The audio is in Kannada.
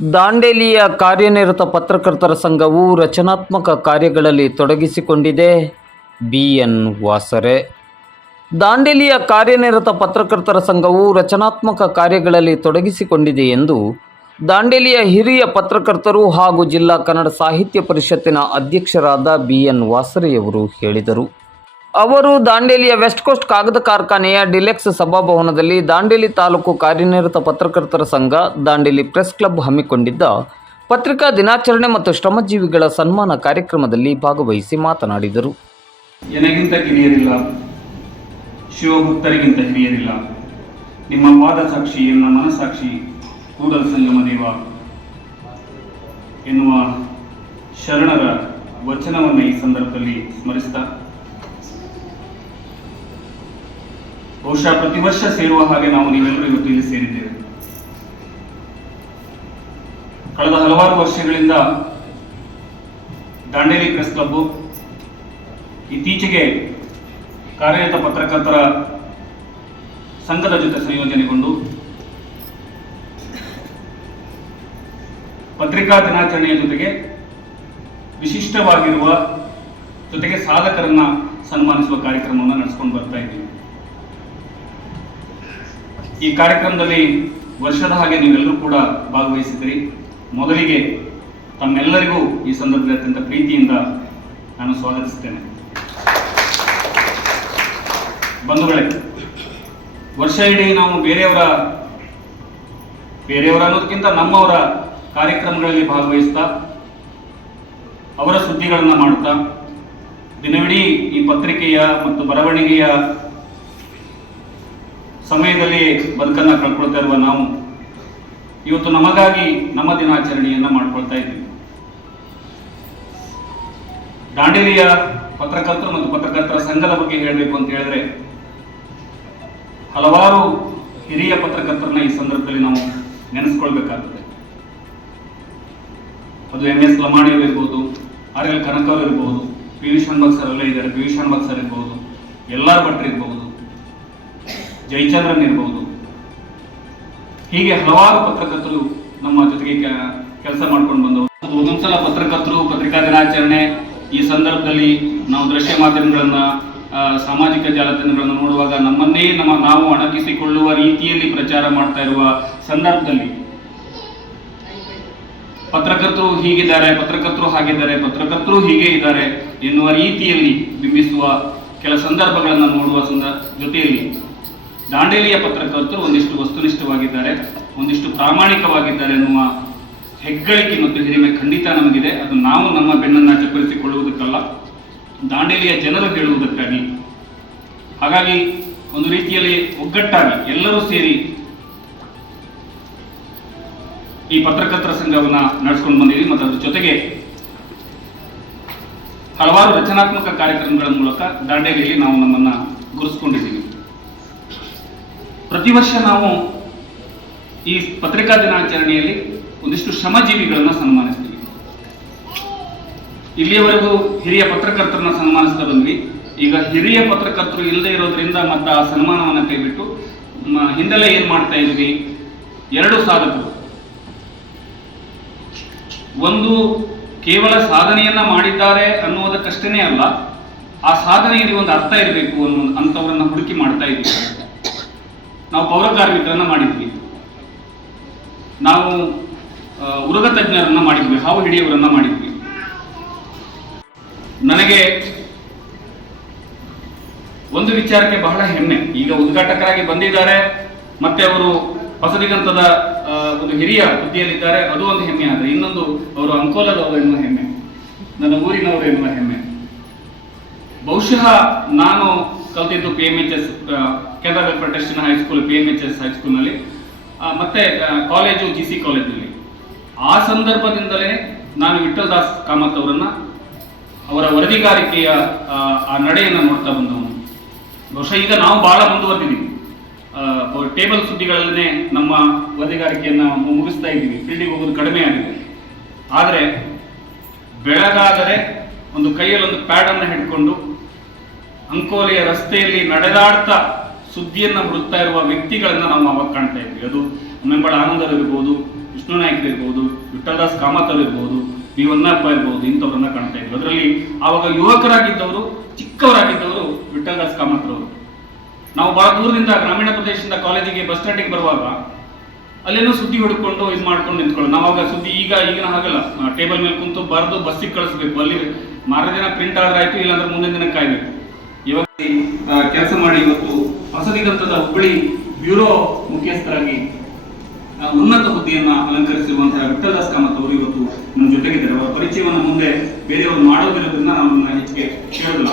ದಾಂಡೇಲಿಯ ಕಾರ್ಯನಿರತ ಪತ್ರಕರ್ತರ ಸಂಘವು ರಚನಾತ್ಮಕ ಕಾರ್ಯಗಳಲ್ಲಿ ತೊಡಗಿಸಿಕೊಂಡಿದೆ. ಬಿ. ಎನ್. ವಾಸರೆ. ದಾಂಡೇಲಿಯ ಕಾರ್ಯನಿರತ ಪತ್ರಕರ್ತರ ಸಂಘವು ರಚನಾತ್ಮಕ ಕಾರ್ಯಗಳಲ್ಲಿ ತೊಡಗಿಸಿಕೊಂಡಿದೆ ಎಂದು ದಾಂಡೇಲಿಯ ಹಿರಿಯ ಪತ್ರಕರ್ತರು ಹಾಗೂ ಜಿಲ್ಲಾ ಕನ್ನಡ ಸಾಹಿತ್ಯ ಪರಿಷತ್ತಿನ ಅಧ್ಯಕ್ಷರಾದ ಬಿ. ಎನ್. ವಾಸರೆಯವರು ಹೇಳಿದರು. ಅವರು ದಾಂಡೇಲಿಯ ವೆಸ್ಟ್ ಕೋಸ್ಟ್ ಕಾಗದ ಕಾರ್ಖಾನೆಯ ಡಿಲೆಕ್ಸ್ ಸಭಾಭವನದಲ್ಲಿ ದಾಂಡೇಲಿ ತಾಲೂಕು ಕಾರ್ಯನಿರತ ಪತ್ರಕರ್ತರ ಸಂಘ ದಾಂಡೇಲಿ ಪ್ರೆಸ್ ಕ್ಲಬ್ ಹಮ್ಮಿಕೊಂಡಿದ್ದ ಪತ್ರಿಕಾ ದಿನಾಚರಣೆ ಮತ್ತು ಶ್ರಮಜೀವಿಗಳ ಸನ್ಮಾನ ಕಾರ್ಯಕ್ರಮದಲ್ಲಿ ಭಾಗವಹಿಸಿ ಮಾತನಾಡಿದರು. ಎನಗಿಂತ ಕಿರಿಯರಿಲ್ಲ, ಶಿವಭಕ್ತರಿಗಿಂತ ಹಿರಿಯರಿಲ್ಲ. ನಿಮ್ಮ ಪಾದ ಸಾಕ್ಷಿ ಎನ್ನ ಮನಸಾಕ್ಷಿ ಕೂಡಲ ಸಂಗಮ ದೇವ ಎನ್ನುವ ಶರಣರ ವಚನವನ್ನು ಈ ಸಂದರ್ಭದಲ್ಲಿ ಸ್ಮರಿಸ್ತಾ ಬಹುಶಃ ಪ್ರತಿ ವರ್ಷ ಸೇರುವ ಹಾಗೆ ನಾವು ನೀವೆಲ್ಲರೂ ಇವತ್ತು ಇಲ್ಲಿ ಸೇರಿದ್ದೇವೆ. ಕಳೆದ ಹಲವಾರು ವರ್ಷಗಳಿಂದ ದಾಂಡೇಲಿ ಪ್ರೆಸ್ ಕ್ಲಬ್ ಇತ್ತೀಚೆಗೆ ಕಾರ್ಯರತ ಪತ್ರಕರ್ತರ ಸಂಘದ ಜೊತೆ ಸಂಯೋಜನೆಗೊಂಡು ಪತ್ರಿಕಾ ದಿನಾಚರಣೆಯ ಜೊತೆಗೆ ವಿಶಿಷ್ಟವಾಗಿರುವ ಜೊತೆಗೆ ಸಾಧಕರನ್ನ ಸನ್ಮಾನಿಸುವ ಕಾರ್ಯಕ್ರಮವನ್ನು ನಡೆಸ್ಕೊಂಡು ಬರ್ತಾ ಇದ್ದೀವಿ. ಈ ಕಾರ್ಯಕ್ರಮದಲ್ಲಿ ವರ್ಷದ ಹಾಗೆ ನೀವೆಲ್ಲರೂ ಕೂಡ ಭಾಗವಹಿಸಿದ್ರಿ ಮೊದಲಿಗೆ ತಮ್ಮೆಲ್ಲರಿಗೂ ಈ ಸಂದರ್ಭದಲ್ಲಿ ಅತ್ಯಂತ ಪ್ರೀತಿಯಿಂದ ನಾನು ಸ್ವಾಗತಿಸ್ತೇನೆ. ಬಂಧುಗಳೇ, ವರ್ಷ ಇಡೀ ನಾವು ಬೇರೆಯವರ ಬೇರೆಯವರ ಅನ್ನೋದಕ್ಕಿಂತ ನಮ್ಮವರ ಕಾರ್ಯಕ್ರಮಗಳಲ್ಲಿ ಭಾಗವಹಿಸ್ತಾ, ಅವರ ಸುದ್ದಿಗಳನ್ನು ಮಾಡುತ್ತಾ, ದಿನವಿಡೀ ಈ ಪತ್ರಿಕೆಯ ಮತ್ತು ಬರವಣಿಗೆಯ ಸಮಯದಲ್ಲಿ ಬದುಕನ್ನು ಕಳ್ಕೊಳ್ತಾ ಇರುವ ನಾವು, ಇವತ್ತು ನಮಗಾಗಿ ನಮ್ಮ ದಿನಾಚರಣೆಯನ್ನ ಮಾಡ್ಕೊಳ್ತಾ ಇದ್ದೀವಿ. ದಾಂಡೇಲಿಯ ಪತ್ರಕರ್ತರು ಮತ್ತು ಪತ್ರಕರ್ತರ ಸಂಘದ ಬಗ್ಗೆ ಹೇಳಬೇಕು ಅಂತ ಹೇಳಿದ್ರೆ, ಹಲವಾರು ಹಿರಿಯ ಪತ್ರಕರ್ತರನ್ನ ಈ ಸಂದರ್ಭದಲ್ಲಿ ನಾವು ನೆನೆಸ್ಕೊಳ್ಬೇಕಾಗ್ತದೆ ಅದು ಎಂ ಎಸ್ ಲಮಾಣಿ ಇರ್ಬೋದು, ಆರ್ ಎಲ್ ಕನಕ ಅವರು ಇರ್ಬೋದು ಪಿ ವಿ ಶಾನ್ಭಾಗ್ ಸರ್ ಅಲ್ಲೇ ಇದ್ದಾರೆ ಪಿ ವಿ ಸರ್ ಇರ್ಬೋದು, ಎಲ್ಲಾರ್ ಭಟ್ರು ಇರ್ಬೋದು. ಜಯಚಂದ್ರನ್ ಇರ್ಬೋದು ಹೀಗೆ ಹಲವಾರು ಪತ್ರಕರ್ತರು ನಮ್ಮ ಜೊತೆಗೆ ಕೆಲಸ ಮಾಡ್ಕೊಂಡು ಬಂದವರು. ಒಂದೊಂದ್ಸಲ ಪತ್ರಕರ್ತರು, ಪತ್ರಿಕಾ ದಿನಾಚರಣೆ, ಈ ಸಂದರ್ಭದಲ್ಲಿ ನಾವು ದೃಶ್ಯ ಮಾಧ್ಯಮಗಳನ್ನ ಸಾಮಾಜಿಕ ಜಾಲತಾಣಗಳನ್ನು ನೋಡುವಾಗ ನಮ್ಮನ್ನೇ ನಮ್ಮ, ನಾವು ಅಣಕಿಸಿಕೊಳ್ಳುವ ರೀತಿಯಲ್ಲಿ ಪ್ರಚಾರ ಮಾಡ್ತಾ ಇರುವ ಸಂದರ್ಭದಲ್ಲಿ ಪತ್ರಕರ್ತರು ಹೀಗಿದ್ದಾರೆ, ಪತ್ರಕರ್ತರು ಹಾಗಿದ್ದಾರೆ, ಪತ್ರಕರ್ತರು ಹೀಗೆ ಇದ್ದಾರೆ ಎನ್ನುವ ರೀತಿಯಲ್ಲಿ ಬಿಂಬಿಸುವ ಕೆಲ ಸಂದರ್ಭಗಳನ್ನು ನೋಡುವ ಸಂದ, ಜೊತೆಯಲ್ಲಿ ದಾಂಡೇಲಿಯ ಪತ್ರಕರ್ತರು ಒಂದಿಷ್ಟು ವಸ್ತುನಿಷ್ಠವಾಗಿದ್ದಾರೆ, ಒಂದಿಷ್ಟು ಪ್ರಾಮಾಣಿಕವಾಗಿದ್ದಾರೆ ಎನ್ನುವ ಹೆಗ್ಗಳಿಕೆ ಮತ್ತು ಹಿರಿಮೆ ಖಂಡಿತ ನಮಗಿದೆ. ಅದು ನಾವು ನಮ್ಮ ಬೆನ್ನನ್ನ ಚಪ್ಪರಿಸಿಕೊಳ್ಳುವುದಕ್ಕಲ್ಲ, ದಾಂಡೇಲಿಯ ಜನರು ಹೇಳುವುದಕ್ಕಾಗಿ. ಹಾಗಾಗಿ ಒಂದು ರೀತಿಯಲ್ಲಿ ಒಗ್ಗಟ್ಟಾಗಿ ಎಲ್ಲರೂ ಸೇರಿ ಈ ಪತ್ರಕರ್ತರ ಸಂಘವನ್ನು ನಡೆಸ್ಕೊಂಡು ಬಂದಿದ್ದೀವಿ ಮತ್ತು ಅದರ ಜೊತೆಗೆ ಹಲವಾರು ರಚನಾತ್ಮಕ ಕಾರ್ಯಕ್ರಮಗಳ ಮೂಲಕ ದಾಂಡೇಲಿಯಲ್ಲಿ ನಾವು ನಮ್ಮನ್ನು ಗುರುತಿಸ್ಕೊಂಡಿದ್ದೀವಿ. ಪ್ರತಿ ವರ್ಷ ನಾವು ಈ ಪತ್ರಿಕಾ ದಿನಾಚರಣೆಯಲ್ಲಿ ಒಂದಿಷ್ಟು ಶ್ರಮಜೀವಿಗಳನ್ನ ಸನ್ಮಾನಿಸ್ತೀವಿ. ಇಲ್ಲಿಯವರೆಗೂ ಹಿರಿಯ ಪತ್ರಕರ್ತರನ್ನ ಸನ್ಮಾನಿಸ್ತಾ ಬಂದ್ವಿ. ಈಗ ಹಿರಿಯ ಪತ್ರಕರ್ತರು ಇಲ್ಲದೆ ಇರೋದ್ರಿಂದ ಮತ್ತೆ ಆ ಸನ್ಮಾನವನ್ನ ಕೈಬಿಟ್ಟು ಹಿಂದೆಲ್ಲ ಏನ್ ಮಾಡ್ತಾ ಇದ್ವಿ? ಎರಡು ಸಾಧಕರು. ಒಂದು ಕೇವಲ ಸಾಧನೆಯನ್ನ ಮಾಡಿದ್ದಾರೆ ಅನ್ನುವುದಕ್ಕಷ್ಟೇ ಅಲ್ಲ, ಆ ಸಾಧನೆಯಲ್ಲಿ ಒಂದು ಅರ್ಥ ಇರಬೇಕು ಅನ್ನೋ ಅಂಥವ್ರನ್ನ ಹುಡುಕಿ ಮಾಡ್ತಾ ಇದ್ವಿ. ನಾವು ಪೌರ ಕಾರ್ಮಿಕರನ್ನ ಮಾಡಿದ್ವಿ. ನಾವು ಉರಗ ತಜ್ಞರನ್ನ ಮಾಡಿದ್ವಿ, ಹಾವು ಹಿಡಿಯವರನ್ನ ಮಾಡಿದ್ವಿ. ನನಗೆ ಒಂದು ವಿಚಾರಕ್ಕೆ ಬಹಳ ಹೆಮ್ಮೆ. ಈಗ ಉದ್ಘಾಟಕರಾಗಿ ಬಂದಿದ್ದಾರೆ, ಮತ್ತೆ ಅವರು ಹೊಸದಿಗಂತದ ಒಂದು ಹಿರಿಯ ಹುದ್ದೆಯಲ್ಲಿದ್ದಾರೆ, ಅದು ಒಂದು ಹೆಮ್ಮೆ ಆದರೆ ಇನ್ನೊಂದು ಅವರು ಅಂಕೋಲದವರು ಎನ್ನುವ ಹೆಮ್ಮೆ, ನನ್ನ ಊರಿನವರು ಎನ್ನುವ ಹೆಮ್ಮೆ. ಬಹುಶಃ ನಾನು ಕಲ್ತಿದ್ದು ಪಿ ಎಂ ಎಚ್ ಎಸ್ ಕೇಂದ್ರ protection high school P M H S ಹೈಸ್ಕೂಲ್ನಲ್ಲಿ ಮತ್ತೆ ಕಾಲೇಜು ಜಿ ಸಿ ಕಾಲೇಜಿನಲ್ಲಿ ಆ ಸಂದರ್ಭದಿಂದಲೇ ನಾನು ವಿಠಲ್ ದಾಸ್ ಕಾಮತ್ ಅವರನ್ನು ಅವರ ವರದಿಗಾರಿಕೆಯ ಆ, ನಡೆಯನ್ನು ನೋಡ್ತಾ ಬಂದವನು. ಬಹುಶಃ ಈಗ ನಾವು ಬಹಳ ಮುಂದುವರೆದಿದ್ದೀವಿ ಟೇಬಲ್ ಸುದ್ದಿಗಳಲ್ಲೇ ನಮ್ಮ ವರದಿಗಾರಿಕೆಯನ್ನ ಮುಗಿಸ್ತಾ ಇದ್ದೀವಿ. ಫೀಲ್ಡಿಗೆ ಹೋಗೋದು ಕಡಿಮೆ ಆಗಿದೆ. ಆದರೆ ಬೆಳಗಾದರೆ ಒಂದು ಕೈಯಲ್ಲಿ ಒಂದು ಪ್ಯಾಡನ್ನು ಹಿಡ್ಕೊಂಡು ಅಂಕೋಲೆಯ ರಸ್ತೆಯಲ್ಲಿ ನಡೆದಾಡ್ತಾ ಸುದ್ದಿಯನ್ನು ಹುಡುಕ್ತಾ ಇರುವ ವ್ಯಕ್ತಿಗಳನ್ನು ನಾವು ಅವಾಗ ಕಾಣ್ತಾ ಇದ್ವಿ ಅದು ಮೆಂಬಳ ಆನಂದರ್ ಇರ್ಬೋದು ವಿಷ್ಣು ನಾಯ್ಕರು ಇರ್ಬೋದು ವಿಠಲದಾಸ್ ಕಾಮತರು ಇರ್ಬೋದು ಬಿ ಹೊನ್ನಪ್ಪ ಇರ್ಬೋದು, ಇಂಥವ್ರನ್ನ ಕಾಣ್ತಾ ಇದ್ವಿ ಅದರಲ್ಲಿ ಆವಾಗ ಯುವಕರಾಗಿದ್ದವರು, ಚಿಕ್ಕವರಾಗಿದ್ದವರು ವಿಠಲದಾಸ್ ಕಾಮತ್ರವರು. ನಾವು ಬಹಳ ದೂರದಿಂದ ಗ್ರಾಮೀಣ ಪ್ರದೇಶದಿಂದ ಕಾಲೇಜಿಗೆ ಬಸ್ ಸ್ಟ್ಯಾಂಡಿಗೆ ಬರುವಾಗ ಅಲ್ಲೇನೋ ಸುದ್ದಿ ಹುಡುಕೊಂಡು ಇದು ಮಾಡ್ಕೊಂಡು ನಿಂತ್ಕೊಳ್ಳೋದು. ನಾವು ಅವಾಗ ಸುದ್ದಿ ಈಗ ಈಗಿನ ಹಾಗಲ್ಲ. ಟೇಬಲ್ ಮೇಲೆ ಕುಂತು ಬರೆದು ಬಸ್ಸಿಗೆ ಕಳಿಸ್ಬೇಕು. ಅಲ್ಲಿ ಮಾರನೇ ದಿನ ಪ್ರಿಂಟ್ ಆದ್ರೆ ಆಯ್ತು, ಇಲ್ಲಾಂದ್ರೆ ಮುಂದಿನ ದಿನ ಕಾಯ್ಬೇಕು. ಇವಾಗ ಕೆಲಸ ಮಾಡಿ ಇವತ್ತು ಹೊಸದಿಗಂತದ ಹುಬ್ಬಳ್ಳಿ ಬ್ಯೂರೋ ಮುಖ್ಯಸ್ಥರಾಗಿ ಉನ್ನತ ಹುದ್ದೆಯನ್ನ ಅಲಂಕರಿಸಿರುವಂತಹ ವಿಠಲದಾಸ್ ಕಾಮತ್ ಅವರು ಇವತ್ತು ನಮ್ಮ ಜೊತೆಗಿದ್ದಾರೆ. ಅವರ ಪರಿಚಯವನ್ನು ಮುಂದೆ ಬೇರೆಯವರು ಮಾಡೋದಿರೋದ್ರಿಂದ ನಾವು ಹೆಚ್ಚಿಗೆ ಕೇಳೋದಿಲ್ಲ.